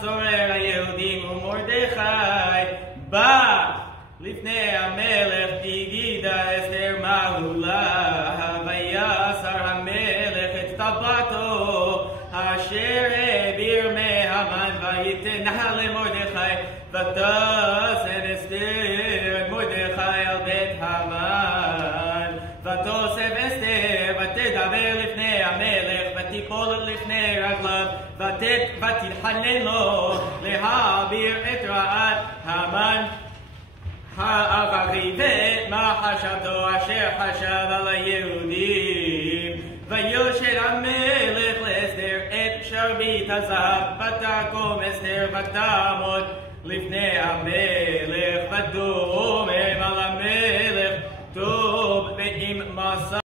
סורר היהודים ומרדכי בא לפני המלך הגידה אסתר מהלולה ויסר המלך את טבעתו אשר העביר מהמן ויתנה למרדכי ותשם אסתר את מרדכי על בית המן ותוסף אסתר ותדבר לפני המלך ותיפול לפני רגליו ותתחנן לו להעביר את רעת המן האברי ומה חשבתו אשר חשב על היהודים ויושת המלך לאסתר את שרביט הזהב ותקום אסתר ותעמוד לפני המלך ותאמר על המלך טוב ועם מסע